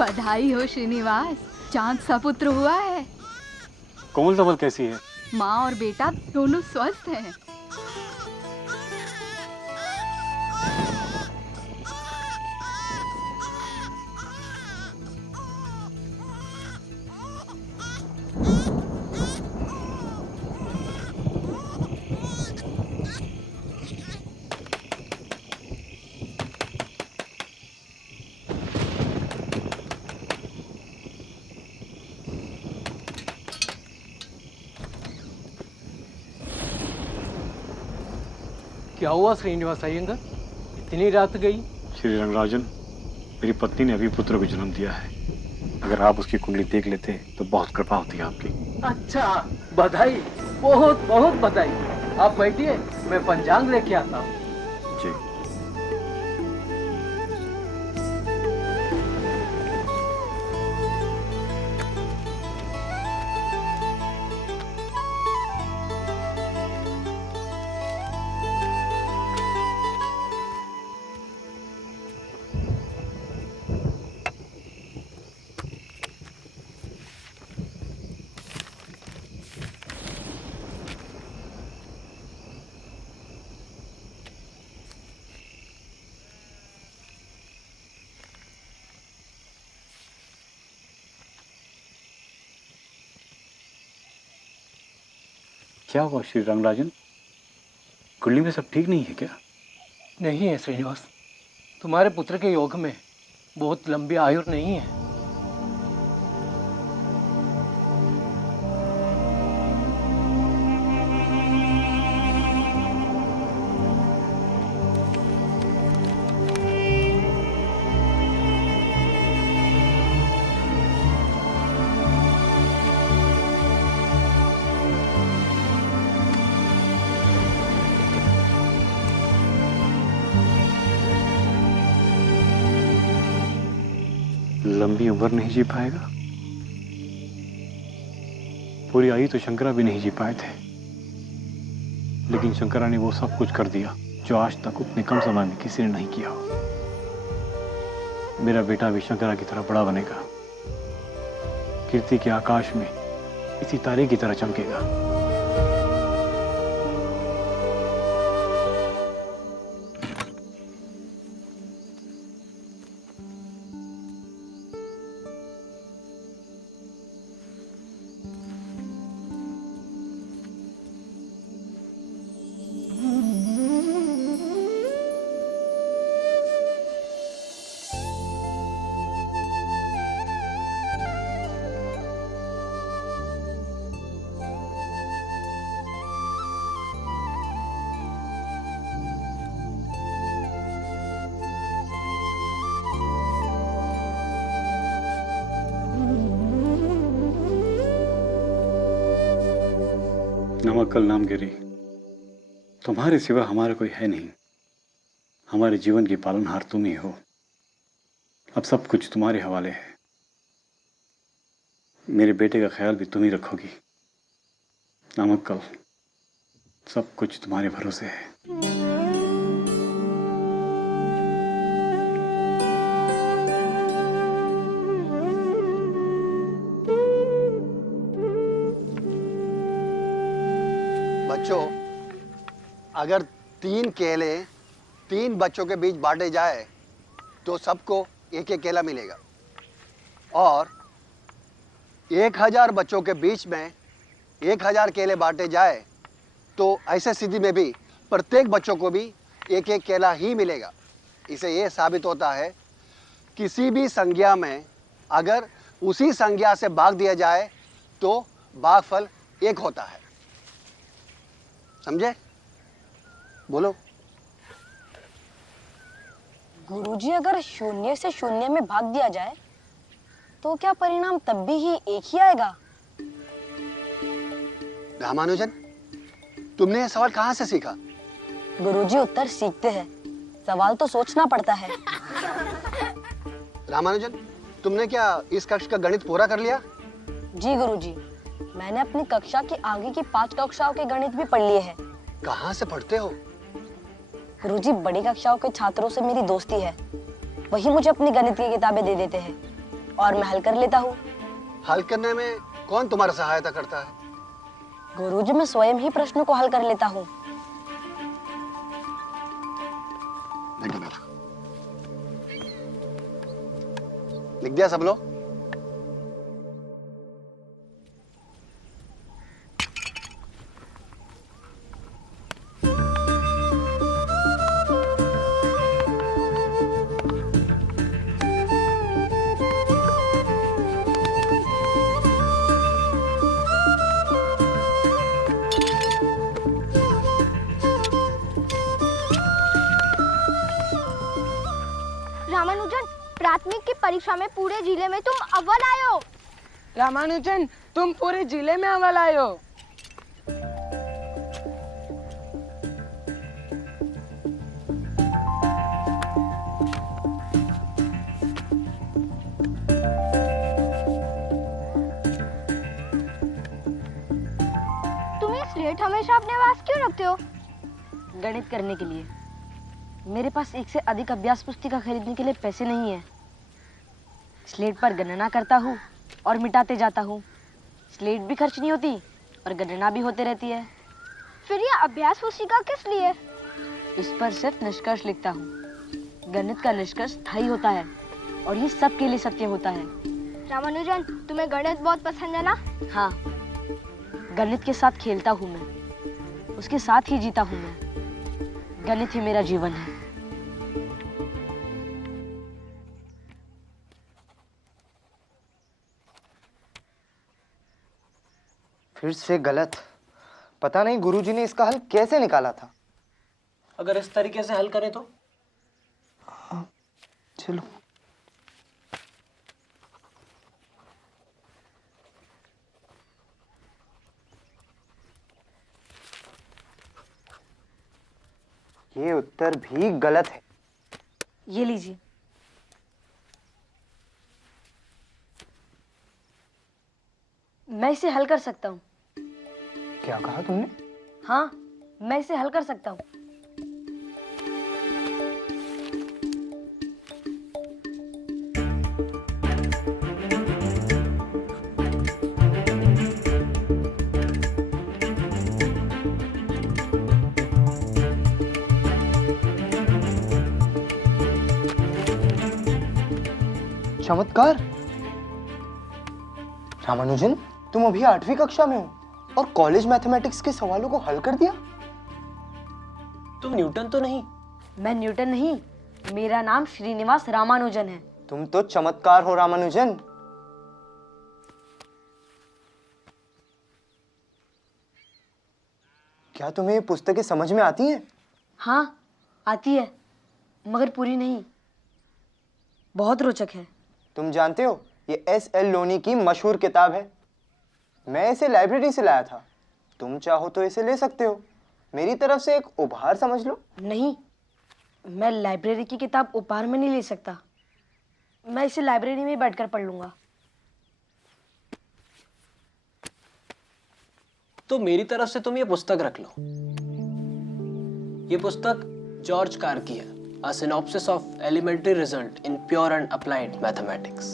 बधाई हो श्रीनिवास, चांद सा पुत्र हुआ है। कोमल धवल कैसी है? माँ और बेटा दोनों स्वस्थ हैं। क्या हुआ श्रीनिवास अय्यंगार, इतनी रात गई? श्री रंगराजन, मेरी पत्नी ने अभी पुत्र को जन्म दिया है। अगर आप उसकी कुंडली देख लेते तो बहुत कृपा होती है आपकी। अच्छा, बधाई, बहुत बहुत बधाई। आप बैठिए, मैं पंचांग लेके आता हूँ। जी। क्या हुआ श्री रंगराजन, कुंडली में सब ठीक नहीं है क्या? नहीं है श्रीनिवास, तुम्हारे पुत्र के योग में बहुत लंबी आयु नहीं है। लंबी उम्र नहीं जी पाएगा? पूरी आयु तो शंकरा भी नहीं जी पाए थे, लेकिन शंकरा ने वो सब कुछ कर दिया जो आज तक उतने कम समय में किसी ने नहीं किया हो। मेरा बेटा भी शंकरा की तरह बड़ा बनेगा, कीर्ति के आकाश में इसी तारे की तरह चमकेगा। नमक्कल नामगिरी, तुम्हारे सिवा हमारा कोई है नहीं। हमारे जीवन की पालनहार तुम ही हो। अब सब कुछ तुम्हारे हवाले है। मेरे बेटे का ख्याल भी तुम ही रखोगी। नमक्कल, सब कुछ तुम्हारे भरोसे है। बच्चों, अगर 3 केले 3 बच्चों के बीच बांटे जाए तो सबको एक एक केला मिलेगा, और 1000 बच्चों के बीच में 1000 केले बांटे जाए तो ऐसे स्थिति में भी प्रत्येक बच्चों को भी एक एक केला ही मिलेगा। इसे ये साबित होता है किसी भी संज्ञा में अगर उसी संज्ञा से भाग दिया जाए तो भागफल एक होता है। समझे? बोलो। गुरुजी, अगर 0 से 0 में भाग दिया जाए तो क्या परिणाम तब भी एक ही आएगा? रामानुजन, तुमने यह सवाल कहाँ से सीखा? गुरुजी, उत्तर सीखते हैं, सवाल तो सोचना पड़ता है। रामानुजन, तुमने क्या इस कक्षा का गणित पूरा कर लिया? जी गुरुजी, मैंने अपनी कक्षा की आगे की 5 कक्षाओं के गणित भी पढ़ लिए हैं। कहाँ से पढ़ते हो? गुरुजी, बड़ी कक्षाओं के छात्रों से मेरी दोस्ती है, वही मुझे अपनी गणित की किताबें दे देते हैं और मैं हल कर लेता हूँ। हल करने में कौन तुम्हारा सहायता करता है? गुरुजी, मैं स्वयं ही प्रश्नों को हल कर लेता हूँ। बैठो बैठो। लिख दिया सब लोग? रामानुजन, प्राथमिक की परीक्षा में पूरे जिले में तुम अव्वल आए हो। रामानुजन, तुम पूरे जिले में अव्वल आए हो। तुम ये स्लेट हमेशा अपने पास क्यों रखते हो? गणित करने के लिए। मेरे पास एक से अधिक अभ्यास पुस्तिका खरीदने के लिए पैसे नहीं है। स्लेट पर गणना करता हूँ और मिटाते जाता हूँ। स्लेट भी खर्च नहीं होती और गणना भी होती रहती है। फिर ये अभ्यास पुस्तिका किस लिए? इस पर सिर्फ निष्कर्ष लिखता हूँ। गणित का निष्कर्ष स्थायी होता है और ये सबके लिए सत्य होता है। रामानुजन, तुम्हें गणित बहुत पसंद है ना? हाँ, गणित के साथ खेलता हूँ मैं, उसके साथ ही जीता हूँ मैं। गणित ही मेरा जीवन है। फिर से गलत। पता नहीं गुरुजी ने इसका हल कैसे निकाला था। अगर इस तरीके से हल करें तो? चलो। ये उत्तर भी गलत है। ये लीजिए। मैं इसे हल कर सकता हूँ। क्या कहा तुमने? हाँ, मैं इसे हल कर सकता हूँ। चमत्कार। रामानुजन, तुम अभी 8वीं कक्षा में हो और कॉलेज मैथमेटिक्स के सवालों को हल कर दिया। तुम न्यूटन तो नहीं? मैं न्यूटन नहीं, मेरा नाम श्रीनिवास रामानुजन है। तुम तो चमत्कार हो रामानुजन। क्या तुम्हें ये पुस्तकें समझ में आती हैं? हाँ, आती है, मगर पूरी नहीं। बहुत रोचक है। तुम जानते हो, ये S.L. लोनी की मशहूर किताब है। मैं इसे लाइब्रेरी से लाया था। तुम चाहो तो इसे ले सकते हो। मेरी तरफ से एक उपहार समझ लो। नहीं, मैं लाइब्रेरी की किताब उपहार में नहीं ले सकता। मैं इसे लाइब्रेरी में बैठकर पढ़ लूंगा। तो मेरी तरफ से तुम ये पुस्तक रख लो। ये पुस्तक जॉर्ज कार की है, A Synopsis of Elementary Result in Pure and Applied Mathematics।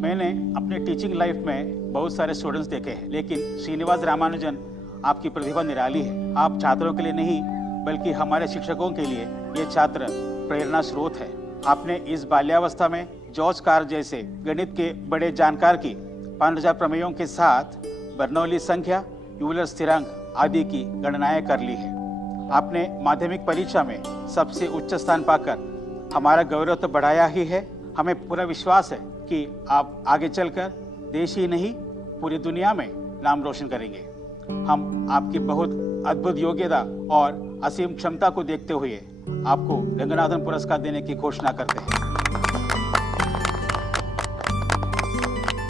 मैंने अपने टीचिंग लाइफ में बहुत सारे स्टूडेंट्स देखे हैं, लेकिन श्रीनिवास रामानुजन आपकी प्रतिभा निराली है। आप छात्रों के लिए नहीं बल्कि हमारे शिक्षकों के लिए ये छात्र प्रेरणा स्रोत है। आपने इस बाल्यावस्था में जॉर्ज कार जैसे गणित के बड़े जानकार की 5000 प्रमेयों के साथ बर्नौली संख्या, यूलर स्थिरांक आदि की गणनाएं कर ली है। आपने माध्यमिक परीक्षा में सबसे उच्च स्थान पाकर हमारा गौरव तो बढ़ाया ही है। हमें पूरा विश्वास है कि आप आगे चलकर देश ही नहीं पूरी दुनिया में नाम रोशन करेंगे। हम आपकी बहुत अद्भुत योग्यता और असीम क्षमता को देखते हुए आपको रंगनाथन पुरस्कार देने की घोषणा करते हैं।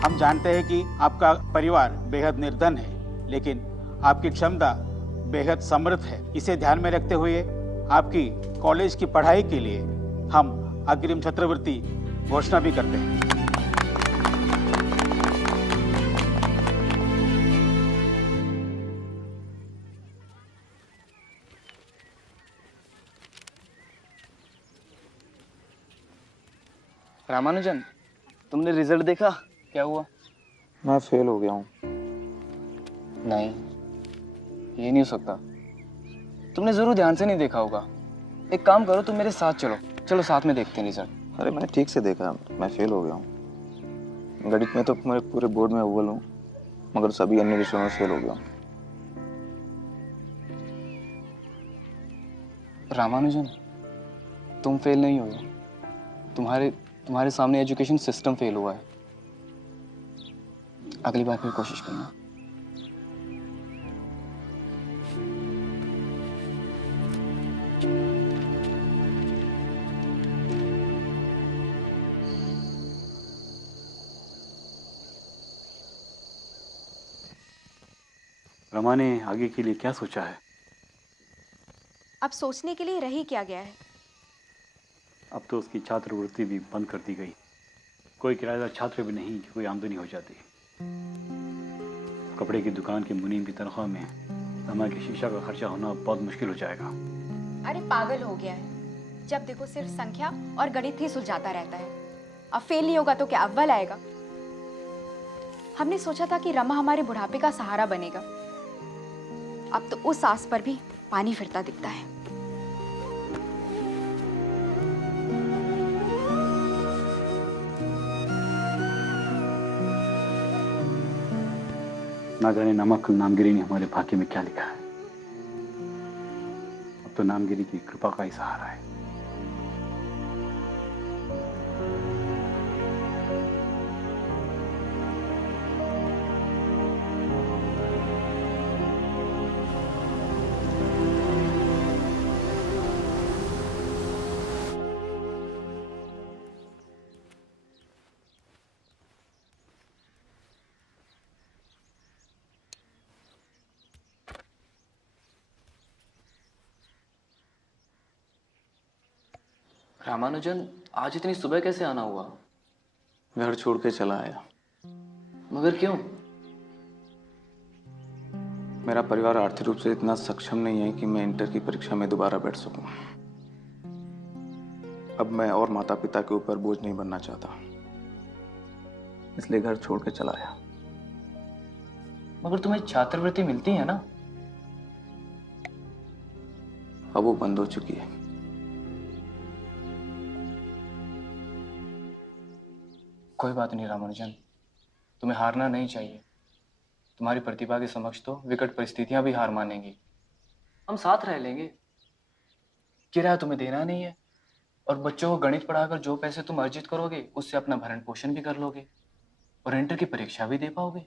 हम जानते हैं कि आपका परिवार बेहद निर्धन है, लेकिन आपकी क्षमता बेहद समृद्ध है। इसे ध्यान में रखते हुए आपकी कॉलेज की पढ़ाई के लिए हम अग्रिम छात्रवृत्ति घोषणा भी करते हैं। रामानुजन, तुमने रिजल्ट देखा? क्या हुआ? मैं फेल हो गया हूँ। नहीं, ये नहीं हो सकता। तुमने जरूर ध्यान से नहीं देखा होगा। एक काम करो, तुम मेरे साथ चलो। चलो साथ में देखते हैं रिजल्ट। अरे मैंने ठीक से देखा, मैं फेल हो गया हूँ। गणित में तो मेरे पूरे बोर्ड में अव्वल हूँ, मगर सभी अन्य विषयों में फेल हो गया हूँ। रामानुजन, तुम फेल नहीं हुए, तुम्हारे सामने एजुकेशन सिस्टम फेल हुआ है। अगली बार फिर कोशिश करना। रमा ने आगे के लिए क्या सोचा है? अब सोचने के लिए रह ही क्या गया है। अब तो उसकी छात्रवृत्ति भी बंद कर दी गई। कोई किराएदार छात्र भी नहीं कि कोई आमदनी हो जाती। कपड़े की दुकान के मुनीम की तनख्वाह में रमा की शिक्षा का खर्चा होना बहुत मुश्किल हो जाएगा। अरे पागल हो गया है, जब देखो सिर्फ संख्या और गणित ही सुलझाता रहता है। अब फेल नहीं होगा तो क्या अव्वल आएगा? हमने सोचा था कि रमा हमारे बुढ़ापे का सहारा बनेगा। अब तो उस आस पर भी पानी फिरता दिखता है। ना जाने नमक नामगिरी ने हमारे भाग्य में क्या लिखा है। अब तो नामगिरी की कृपा का ही सहारा है। रामानुजन, आज इतनी सुबह कैसे आना हुआ? घर छोड़ के चला आया। मगर क्यों? मेरा परिवार आर्थिक रूप से इतना सक्षम नहीं है कि मैं इंटर की परीक्षा में दोबारा बैठ सकूं। अब मैं और माता पिता के ऊपर बोझ नहीं बनना चाहता, इसलिए घर छोड़ के चला आया। मगर तुम्हें छात्रवृत्ति मिलती है ना? अब वो बंद हो चुकी है। कोई बात नहीं रामानुजन, तुम्हें हारना नहीं चाहिए। तुम्हारी प्रतिभा के समक्ष तो विकट परिस्थितियां भी हार मानेंगी। हम साथ रह लेंगे। किराया तुम्हें देना नहीं है, और बच्चों को गणित पढ़ाकर जो पैसे तुम अर्जित करोगे उससे अपना भरण पोषण भी कर लोगे और इंटर की परीक्षा भी दे पाओगे।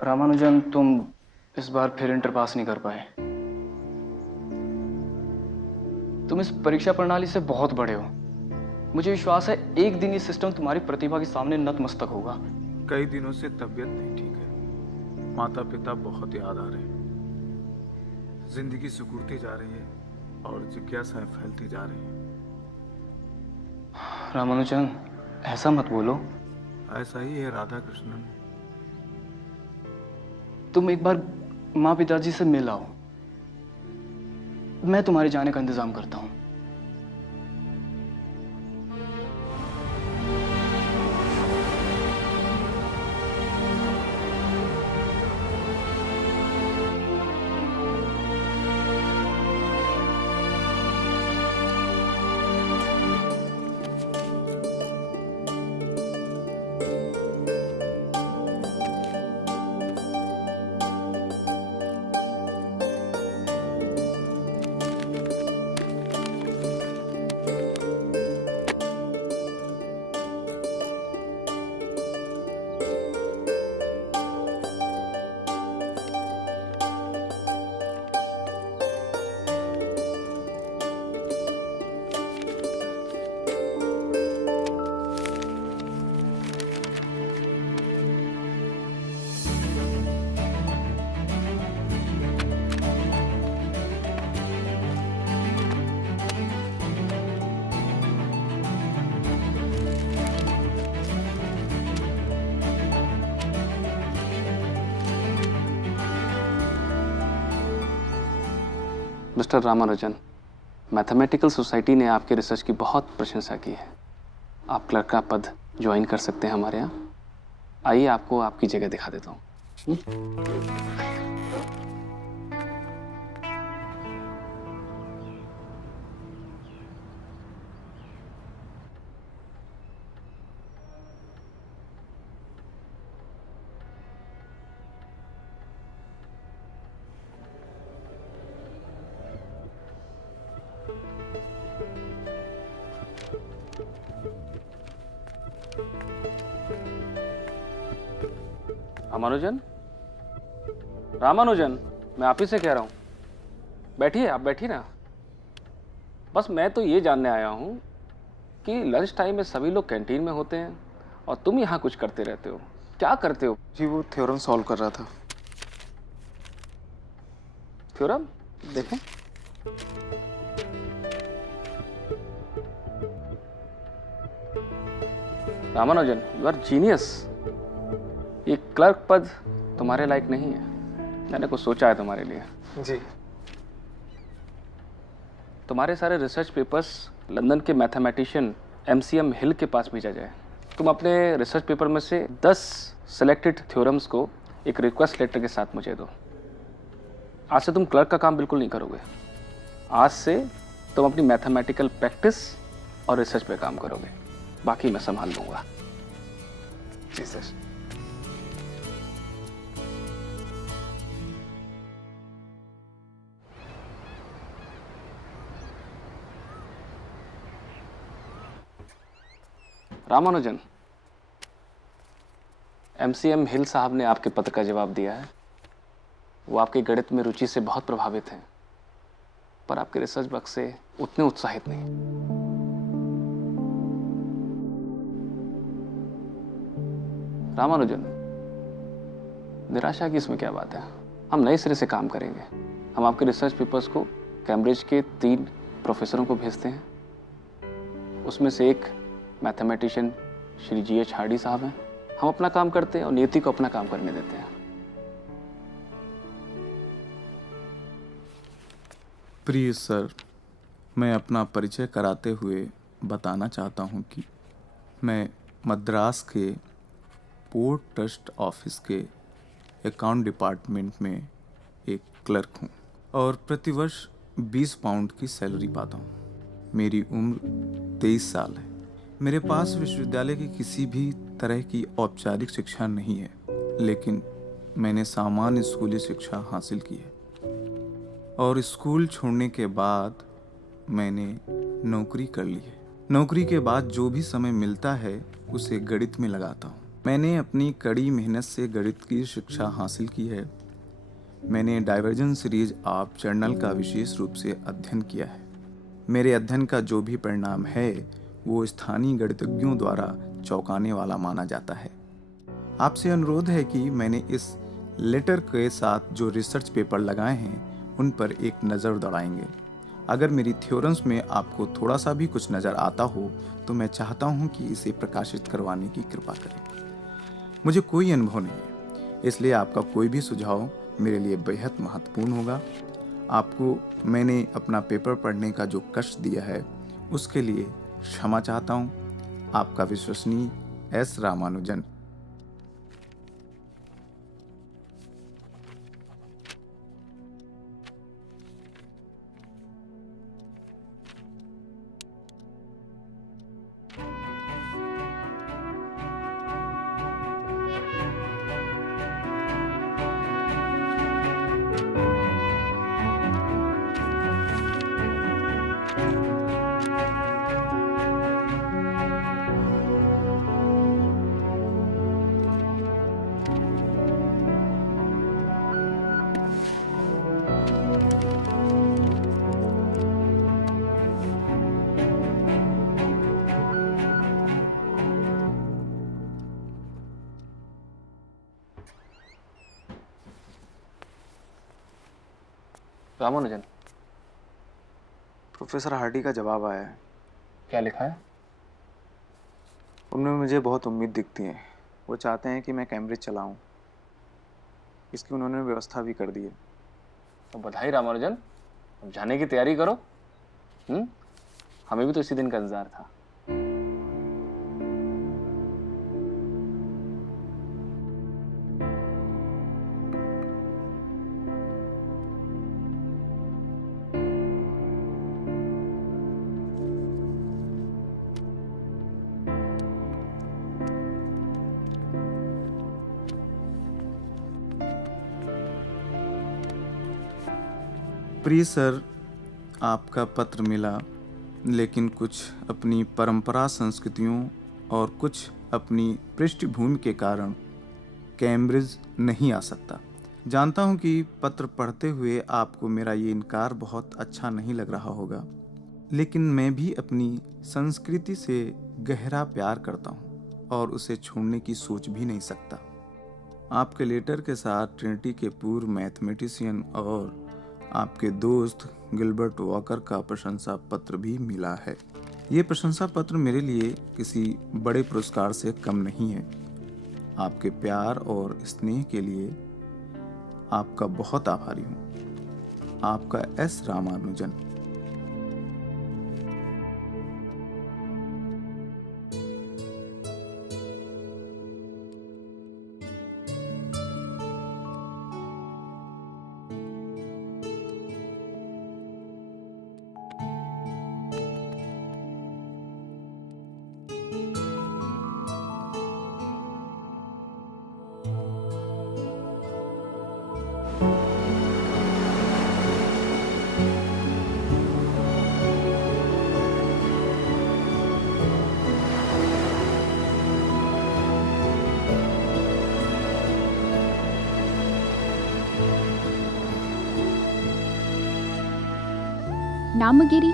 रामानुजन, तुम इस बार फिर इंटर पास नहीं कर पाए। तुम इस परीक्षा प्रणाली से बहुत बड़े हो। मुझे विश्वास है एक दिन ये सिस्टम तुम्हारी प्रतिभा के सामने नतमस्तक होगा। कई दिनों से तबीयत नहीं ठीक है। माता पिता बहुत याद आ रहे हैं। जिंदगी सिकुड़ती जा रही है और जिज्ञासाएं फैलती जा रही हैं। रामानुजन, ऐसा मत बोलो। ऐसा ही है राधा कृष्णन। तुम एक बार माँ पिताजी से मिल आओ, मैं तुम्हारे जाने का इंतजाम करता हूँ। मिस्टर रामानुजन, मैथमेटिकल सोसाइटी ने आपके रिसर्च की बहुत प्रशंसा की है। आप क्लर्क का पद ज्वाइन कर सकते हैं हमारे यहाँ। आइए आपको आपकी जगह दिखा देता हूँ। रामानुजन, रामानुजन, मैं आप ही से कह रहा हूँ, बैठिए, आप बैठिए ना। बस मैं तो ये जानने आया हूँ कि लंच टाइम में सभी लोग कैंटीन में होते हैं और तुम यहाँ कुछ करते रहते हो। क्या करते हो? जी वो थ्योरम सॉल्व कर रहा था। थ्योरम देखें। Ramanujan, you are genius. ये क्लर्क पद तुम्हारे लायक नहीं है। मैंने कुछ सोचा है तुम्हारे लिए। जी। तुम्हारे सारे रिसर्च पेपर्स लंदन के मैथमेटिशियन MCM हिल के पास भेजा जाए। तुम अपने रिसर्च पेपर में से 10 सेलेक्टेड थ्योरम्स को एक रिक्वेस्ट लेटर के साथ मुझे दो। आज से तुम क्लर्क का काम बिल्कुल नहीं करोगे। आज से तुम अपनी मैथमेटिकल प्रैक्टिस और रिसर्च पे काम करोगे। बाकी मैं संभाल लूंगा। जी सर। रामानुजन, MCM हिल साहब ने आपके पत्र का जवाब दिया है। वो आपके गणित में रुचि से बहुत प्रभावित हैं, पर आपके रिसर्च वर्क से उतने उत्साहित नहीं। रामानुजन, निराशा की इसमें क्या बात है? हम नए सिरे से काम करेंगे। हम आपके रिसर्च पेपर्स को कैम्ब्रिज के 3 प्रोफेसरों को भेजते हैं। उसमें से एक मैथमेटिशियन श्री GH हार्डी साहब हैं। हम अपना काम करते हैं और नियति को अपना काम करने देते हैं। प्रिय सर, मैं अपना परिचय कराते हुए बताना चाहता हूं कि मैं मद्रास के पोर्ट ट्रस्ट ऑफिस के अकाउंट डिपार्टमेंट में एक क्लर्क हूं और प्रतिवर्ष 20 पाउंड की सैलरी पाता हूं। मेरी उम्र 23 साल है। मेरे पास विश्वविद्यालय की किसी भी तरह की औपचारिक शिक्षा नहीं है, लेकिन मैंने सामान्य स्कूली शिक्षा हासिल की है और स्कूल छोड़ने के बाद मैंने नौकरी कर ली है। नौकरी के बाद जो भी समय मिलता है उसे गणित में लगाता हूँ। मैंने अपनी कड़ी मेहनत से गणित की शिक्षा हासिल की है। मैंने डाइवर्जेंस सीरीज ऑफ जर्नल का विशेष रूप से अध्ययन किया है। मेरे अध्ययन का जो भी परिणाम है वो स्थानीय गणितज्ञों द्वारा चौंकाने वाला माना जाता है। आपसे अनुरोध है कि मैंने इस लेटर के साथ जो रिसर्च पेपर लगाए हैं उन पर एक नज़र दौड़ाएंगे। अगर मेरी थ्योरम्स में आपको थोड़ा सा भी कुछ नज़र आता हो तो मैं चाहता हूँ कि इसे प्रकाशित करवाने की कृपा करें। मुझे कोई अनुभव नहीं है, इसलिए आपका कोई भी सुझाव मेरे लिए बेहद महत्वपूर्ण होगा। आपको मैंने अपना पेपर पढ़ने का जो कष्ट दिया है उसके लिए क्षमा चाहता हूँ। आपका विश्वसनीय S Ramanujan. Ramanujan, professor Hardy का जवाब आया है। क्या लिखा है? उनमें मुझे बहुत उम्मीद दिखती है। वो चाहते हैं कि मैं कैम्ब्रिज चलाऊं। इसकी उन्होंने व्यवस्था भी कर दी है। तो बधाई रामानुजन, अब जाने की तैयारी करो। हमें भी तो इसी दिन का इंतजार था। प्रिय सर, आपका पत्र मिला, लेकिन कुछ अपनी परंपरा संस्कृतियों और कुछ अपनी पृष्ठभूमि के कारण कैम्ब्रिज नहीं आ सकता। जानता हूं कि पत्र पढ़ते हुए आपको मेरा ये इनकार बहुत अच्छा नहीं लग रहा होगा, लेकिन मैं भी अपनी संस्कृति से गहरा प्यार करता हूं और उसे छोड़ने की सोच भी नहीं सकता। आपके लेटर के साथ ट्रिनिटी के पूर्व मैथमेटिशियन और आपके दोस्त गिलबर्ट वॉकर का प्रशंसा पत्र भी मिला है। ये प्रशंसा पत्र मेरे लिए किसी बड़े पुरस्कार से कम नहीं है। आपके प्यार और स्नेह के लिए आपका बहुत आभारी हूँ। आपका एस रामानुजन। नामगिरी,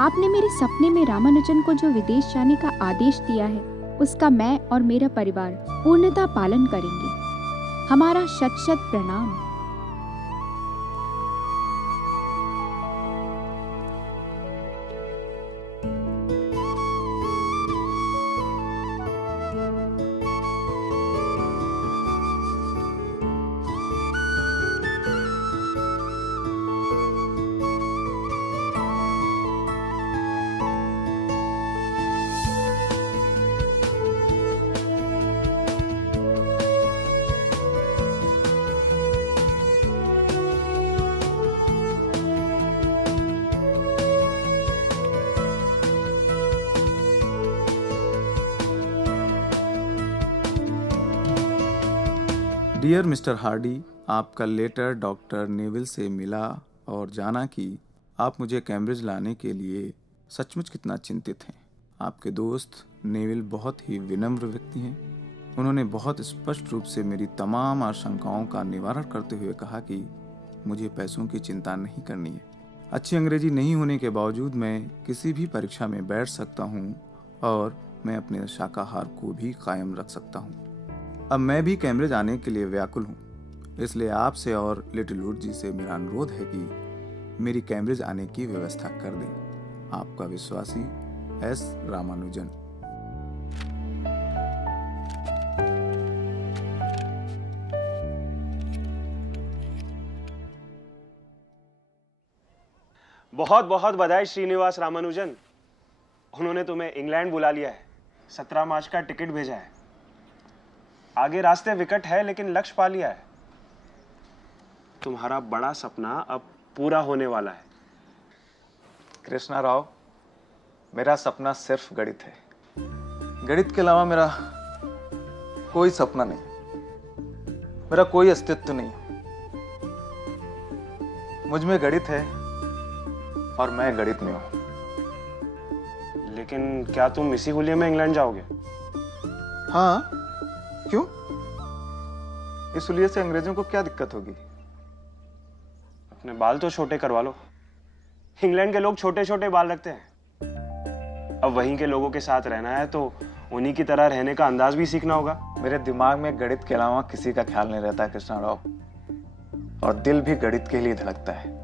आपने मेरे सपने में रामानुजन को जो विदेश जाने का आदेश दिया है उसका मैं और मेरा परिवार पूर्णतः पालन करेंगे। हमारा शत शत प्रणाम। डियर मिस्टर हार्डी, आपका लेटर डॉक्टर नेविल से मिला और जाना कि आप मुझे कैम्ब्रिज लाने के लिए सचमुच कितना चिंतित हैं। आपके दोस्त नेविल बहुत ही विनम्र व्यक्ति हैं। उन्होंने बहुत स्पष्ट रूप से मेरी तमाम आशंकाओं का निवारण करते हुए कहा कि मुझे पैसों की चिंता नहीं करनी है। अच्छी अंग्रेजी नहीं होने के बावजूद मैं किसी भी परीक्षा में बैठ सकता हूँ और मैं अपने शाकाहार को भी कायम रख सकता हूँ। अब मैं भी कैम्ब्रिज आने के लिए व्याकुल हूँ, इसलिए आपसे और लिटिल वुड जी से मेरा अनुरोध है कि मेरी कैम्ब्रिज आने की व्यवस्था कर दें। आपका विश्वासी एस रामानुजन। बहुत बहुत बधाई श्रीनिवास रामानुजन। उन्होंने तुम्हें इंग्लैंड बुला लिया है। 17 मार्च का टिकट भेजा है। आगे रास्ते विकट है लेकिन लक्ष्य पा लिया है। तुम्हारा बड़ा सपना अब पूरा होने वाला है। कृष्णा राव, मेरा सपना सिर्फ गणित है। गणित के अलावा मेरा कोई सपना नहीं, मेरा कोई अस्तित्व नहीं। मुझ में गणित है और मैं गणित में हूं। लेकिन क्या तुम इसी हुलिये में इंग्लैंड जाओगे? हाँ, क्यों? इस हुलिये से अंग्रेजों को क्या दिक्कत होगी? अपने बाल तो छोटे करवा लो। इंग्लैंड के लोग छोटे छोटे बाल रखते हैं। अब वहीं के लोगों के साथ रहना है तो उन्हीं की तरह रहने का अंदाज भी सीखना होगा। मेरे दिमाग में गणित के अलावा किसी का ख्याल नहीं रहता कृष्णा राव, और दिल भी गणित के लिए धड़कता है।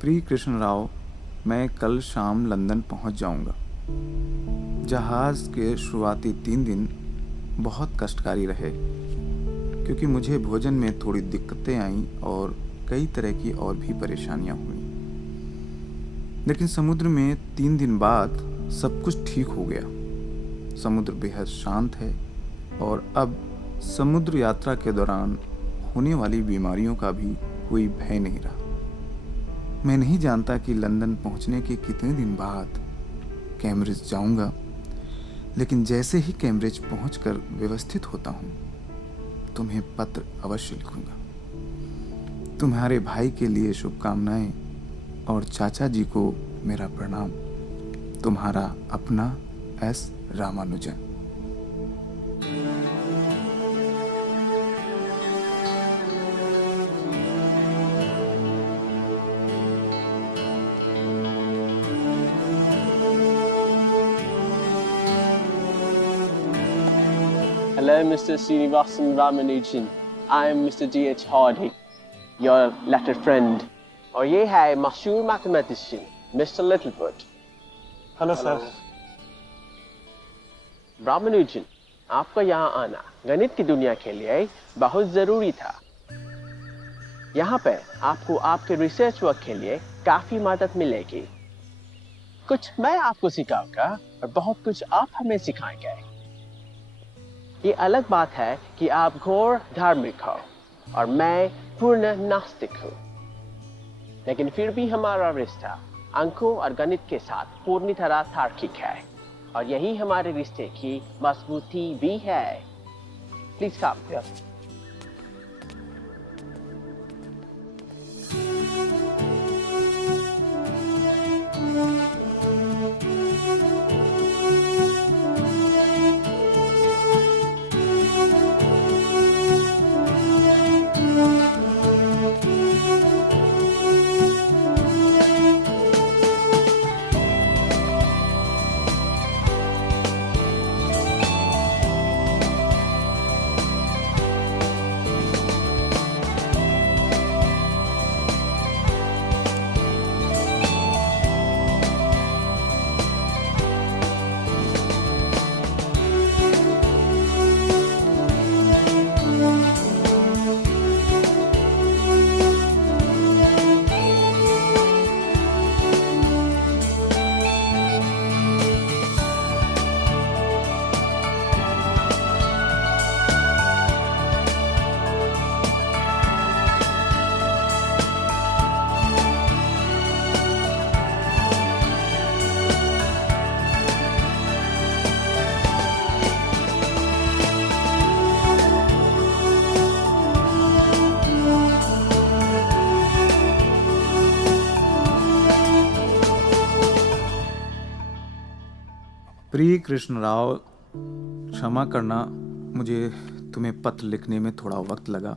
प्रिय कृष्ण राव, मैं कल शाम लंदन पहुंच जाऊंगा। जहाज के शुरुआती 3 दिन बहुत कष्टकारी रहे क्योंकि मुझे भोजन में थोड़ी दिक्कतें आईं और कई तरह की और भी परेशानियां हुई। लेकिन समुद्र में 3 दिन बाद सब कुछ ठीक हो गया। समुद्र बेहद शांत है और अब समुद्र यात्रा के दौरान होने वाली बीमारियों का भी कोई भय नहीं रहा। मैं नहीं जानता कि लंदन पहुंचने के कितने दिन बाद कैम्ब्रिज जाऊंगा, लेकिन जैसे ही कैम्ब्रिज पहुंचकर व्यवस्थित होता हूं, तुम्हें पत्र अवश्य लिखूंगा। तुम्हारे भाई के लिए शुभकामनाएं और चाचा जी को मेरा प्रणाम। तुम्हारा अपना S Ramanujan. Hello, Mr. Srinivasan Ramanujan. I am Mr. D.H. Hardy, your letter friend. और ये है मशहूर mathematician mister Littlefoot. Hello sir. Ramanujan, आपका यहाँ आना गणित की दुनिया के लिए बहुत जरूरी था। यहाँ पे आपको आपके रिसर्च वर्क के लिए काफी मदद मिलेगी। कुछ मैं आपको सिखाऊंगा और बहुत कुछ आप हमें सिखाएंगे। ये अलग बात है कि आप घोर धार्मिक हो और मैं पूर्ण नास्तिक हूँ, लेकिन फिर भी हमारा रिश्ता अंकों और गणित के साथ पूरी तरह तार्किक है और यही हमारे रिश्ते की मजबूती भी है। Please come. प्रिय कृष्ण राव, क्षमा करना, मुझे तुम्हें पत्र लिखने में थोड़ा वक्त लगा।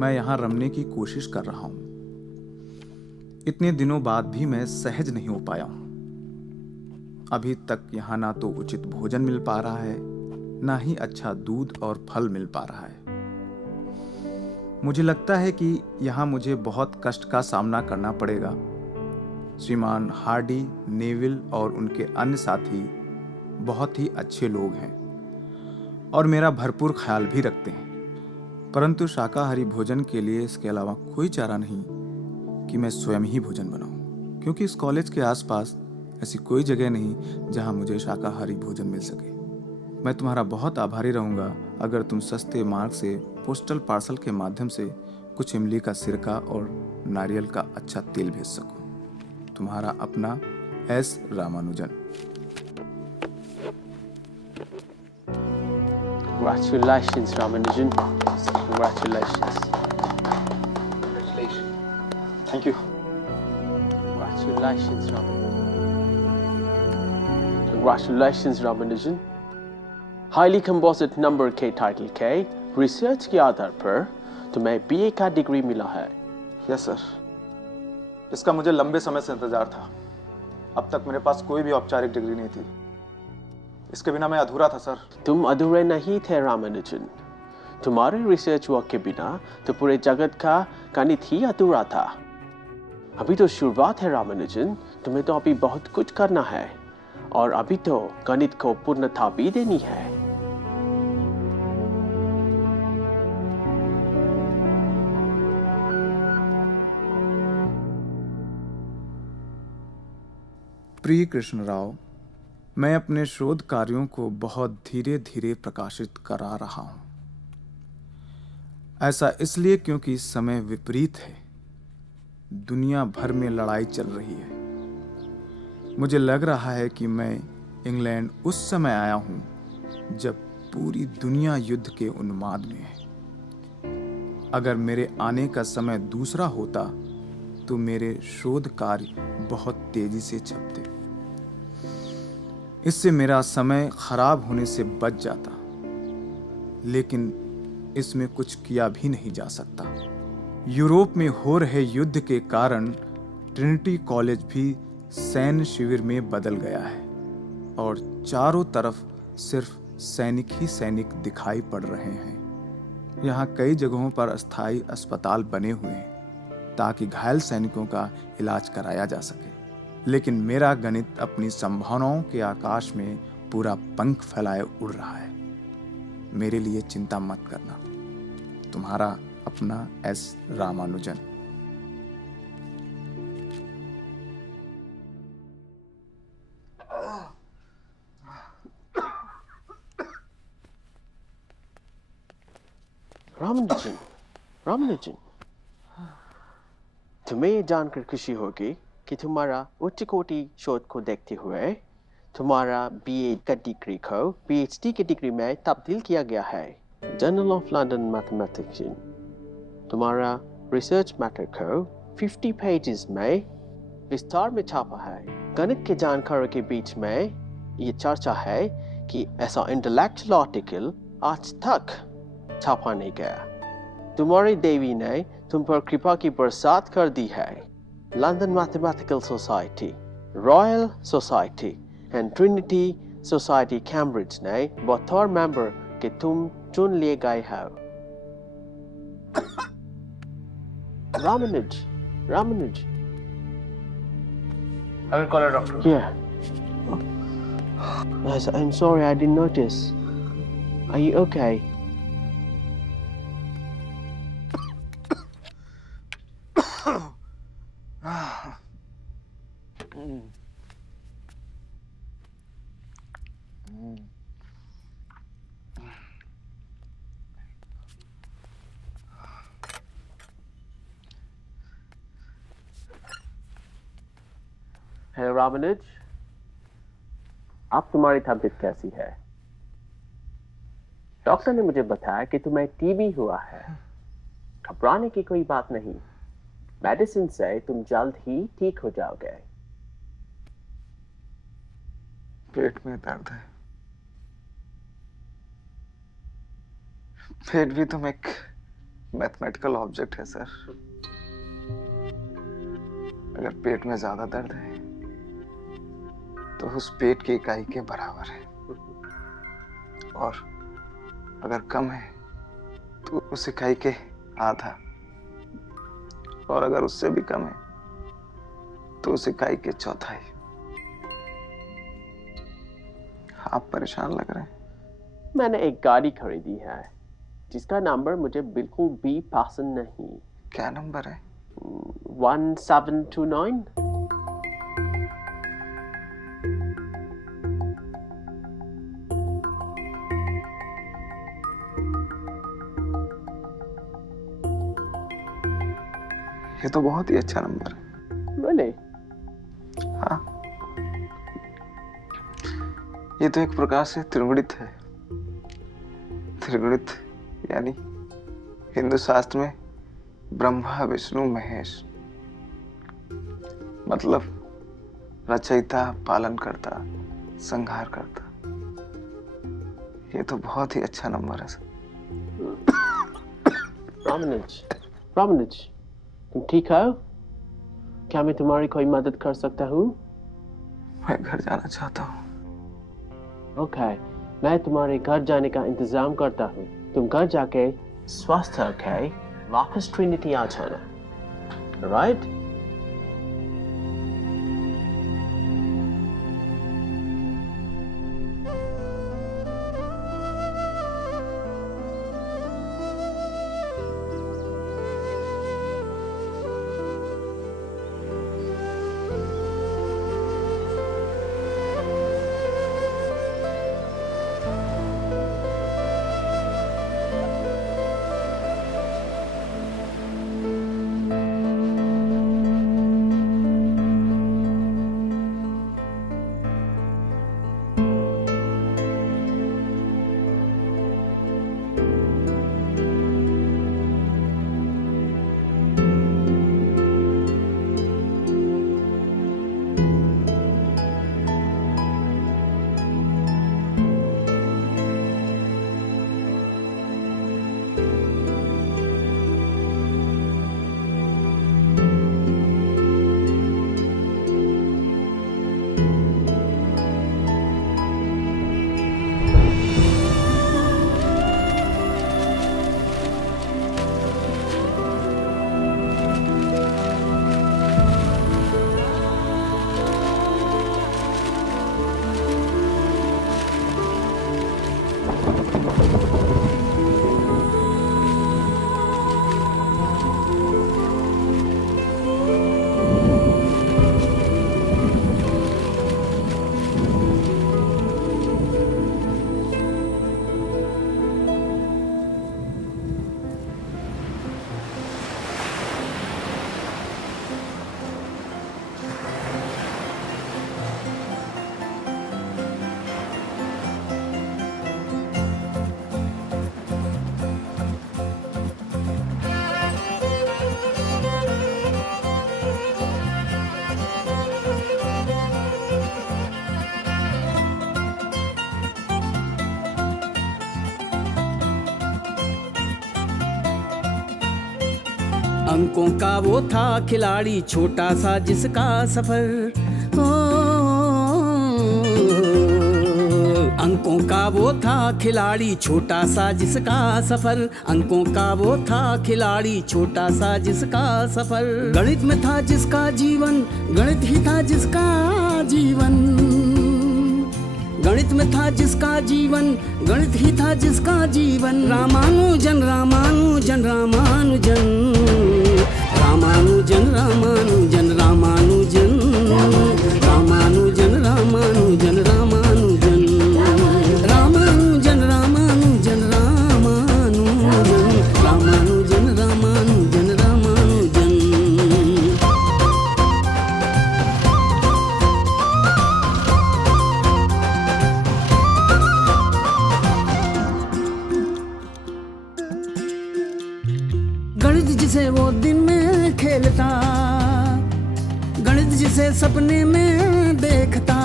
मैं यहाँ रमने की कोशिश कर रहा हूँ। इतने दिनों बाद भी मैं सहज नहीं हो पाया हूँ। अभी तक यहाँ ना तो उचित भोजन मिल पा रहा है, ना ही अच्छा दूध और फल मिल पा रहा है। मुझे लगता है कि यहाँ मुझे बहुत कष्ट का सामना करना पड़ेगा। श्रीमान हार्डी, नेविल और उनके अन्य साथी बहुत ही अच्छे लोग हैं और मेरा भरपूर ख्याल भी रखते हैं, परंतु शाकाहारी भोजन के लिए इसके अलावा कोई चारा नहीं कि मैं स्वयं ही भोजन बनाऊं, क्योंकि इस कॉलेज के आसपास ऐसी कोई जगह नहीं जहां मुझे शाकाहारी भोजन मिल सके। मैं तुम्हारा बहुत आभारी रहूंगा अगर तुम सस्ते मार्ग से पोस्टल पार्सल के माध्यम से कुछ इमली का सिरका और नारियल का अच्छा तेल भेज सको। तुम्हारा अपना S Ramanujan. Congratulations, Ramanujan. Congratulations. Thank you. Congratulations, Ramanujan. Congratulations, Ramanujan. Highly composite number के टाइटल के रिसर्च के आधार पर तुम्हें बीए का डिग्री मिला है। यस सर, इसका मुझे लंबे समय से इंतजार था। अब तक मेरे पास कोई भी औपचारिक डिग्री नहीं थी। इसके बिना मैं अधूरा था सर। तुम अधूरे नहीं थे रामानुजन। तुम्हारे रिसर्च वर्क के बिना तो पूरे जगत का गणित ही अधूरा था। अभी तो शुरुआत है रामानुजन, तुम्हें तो अभी बहुत कुछ करना है और अभी तो गणित को पूर्णता भी देनी है। प्रिय कृष्ण राव, मैं अपने शोध कार्यों को बहुत धीरे धीरे प्रकाशित करा रहा हूं। ऐसा इसलिए क्योंकि समय विपरीत है। दुनिया भर में लड़ाई चल रही है। मुझे लग रहा है कि मैं इंग्लैंड उस समय आया हूं जब पूरी दुनिया युद्ध के उन्माद में है। अगर मेरे आने का समय दूसरा होता तो मेरे शोध कार्य बहुत तेजी से छपते। इससे मेरा समय खराब होने से बच जाता, लेकिन इसमें कुछ किया भी नहीं जा सकता। यूरोप में हो रहे युद्ध के कारण ट्रिनिटी कॉलेज भी सैन्य शिविर में बदल गया है और चारों तरफ सिर्फ सैनिक ही सैनिक दिखाई पड़ रहे हैं। यहाँ कई जगहों पर अस्थायी अस्पताल बने हुए हैं ताकि घायल सैनिकों का इलाज कराया जा सके, लेकिन मेरा गणित अपनी संभावनाओं के आकाश में पूरा पंख फैलाए उड़ रहा है। मेरे लिए चिंता मत करना। तुम्हारा अपना एस रामानुजन। रामानुजन, रामानुजन, तुम्हें ये जानकर खुशी होगी कि तुम्हारा उच्च कोटि शोध को देखते हुए तुम्हारा बीए का डिग्री को पीएचडी की डिग्री में तब्दील किया गया है। जर्नल ऑफ लंदन मैथमेटिक्स तुम्हारा रिसर्च मैटर को 50 पेजेस में विस्तार में छापा है। गणित के जानकारों के बीच में ये चर्चा है कि ऐसा इंटेलेक्चुअल आर्टिकल आज तक छापा नहीं गया। तुम्हारी देवी ने तुम पर कृपा की बरसात कर दी है। London mathematical society, royal society and Trinity society Cambridge ने बतौर मेंबर के तुम चुन लिए गए हो। Ramanuj, Ramanuj. I will call a doctor. Yeah. Yes, I'm sorry, I didn't notice. Are you okay? Hello Ramanuj, अब तुम्हारी तबीयत कैसी है? डॉक्टर ने मुझे बताया कि तुम्हें टीबी हुआ है। घबराने की कोई बात नहीं, मेडिसिन से तुम जल्द ही ठीक हो जाओगे। पेट में दर्द है। पेट भी तुम एक मैथमेटिकल ऑब्जेक्ट है सर। अगर पेट में ज्यादा दर्द है तो उस पेट की इकाई के बराबर है, और अगर कम है तो उस इकाई के आधा, और अगर उससे भी कम है तो उस इकाई के चौथाई। आप परेशान लग रहे हैं। मैंने एक गाड़ी खरीदी है जिसका नंबर मुझे बिल्कुल भी पसंद नहीं। क्या नंबर है? 1729। ये तो बहुत ही अच्छा नंबर है। Really? हाँ, ये तो एक प्रकार से त्रिगुणित है। त्रिगुणित यानी हिंदू शास्त्र में ब्रह्मा विष्णु महेश, मतलब रचयिता, पालन करता, संहार करता। ये तो बहुत ही अच्छा नंबर है। रामानुज, तुम ठीक हो? क्या मैं तुम्हारी कोई मदद कर सकता हूँ? मैं घर जाना चाहता हूँ। ओके, मैं तुम्हारे घर जाने का इंतजाम करता हूँ। तुम घर जाके स्वस्थ होके वापस ट्रिनिटी आ जाना, राइट? अंकों का वो था खिलाड़ी छोटा सा जिसका सफर, अंकों का वो था खिलाड़ी छोटा सा जिसका सफर, अंकों का वो था खिलाड़ी छोटा सा जिसका सफर। गणित में था जिसका जीवन, गणित ही था जिसका जीवन, गणित में था जिसका जीवन, गणित ही था जिसका जीवन। रामानुजन रामानुजन रामानुजन रामानुजन रामानुजन रामानुजन रामानुजन रामानुजन रामानुजन रामानुजन रामानुजन रामानुजन रामानुजन रामानुजन रामानुजन। गणित जिसे वो दिन में खेलता, गणित जिसे सपने में देखता,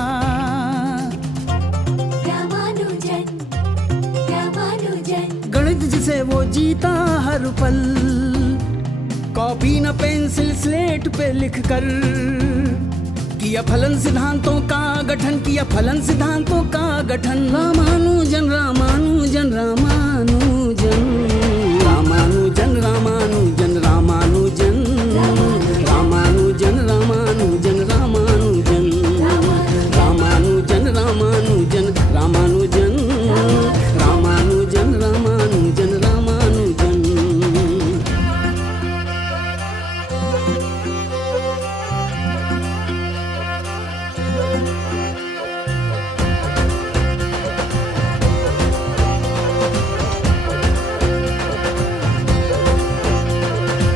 रामानुजन रामानुजन। गणित जिसे वो जीता हर पल, कॉपी न पेंसिल स्लेट पे लिख कर किया फलन सिद्धांतों का गठन, किया फलन सिद्धांतों का गठन। रामानुजन रामानुजन रामानुजन रामानुजन रामानुजन रामानुजन रामानुजन रामानुजन रामानुजन रामानुजन रामानुजन रामानुजन रामानुजन रामानुजन रामानुजन।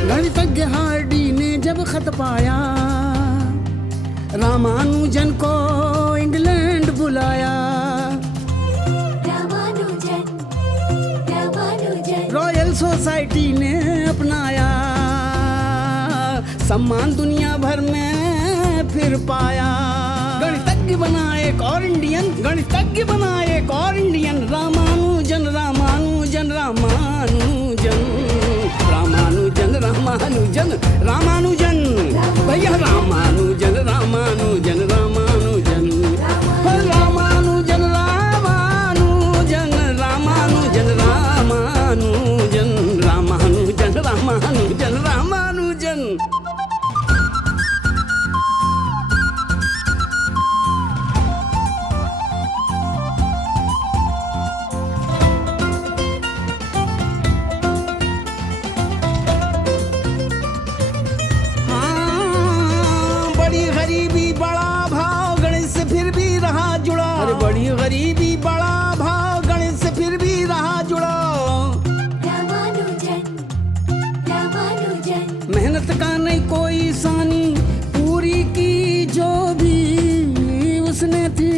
गणितज्ञ हार्डी ने जब खत पाया, रामानुजन को इंग्लैंड बुलाया। रॉयल सोसाइटी ने अपनाया, सम्मान दुनिया भर में फिर पाया। गणितज्ञ बना एक और इंडियन, गणितज्ञ बना एक और इंडियन। रामानुजन रामानुजन रामानुजन रामानुजन रामानुजन रामानुजन भैया रामानुजन रामानुजन रामानुजन रामानुजन रामानुजन रामानुजन रामानुजन रामानुजन रामानुजन रामानुजन। बड़ी गरीबी बड़ा भाव गणित से फिर भी रहा जुड़ा। अरे बड़ी गरीबी बड़ा भाव गणित से फिर भी रहा जुड़ा। मेहनत का नहीं कोई सानी, पूरी की जो भी उसने थी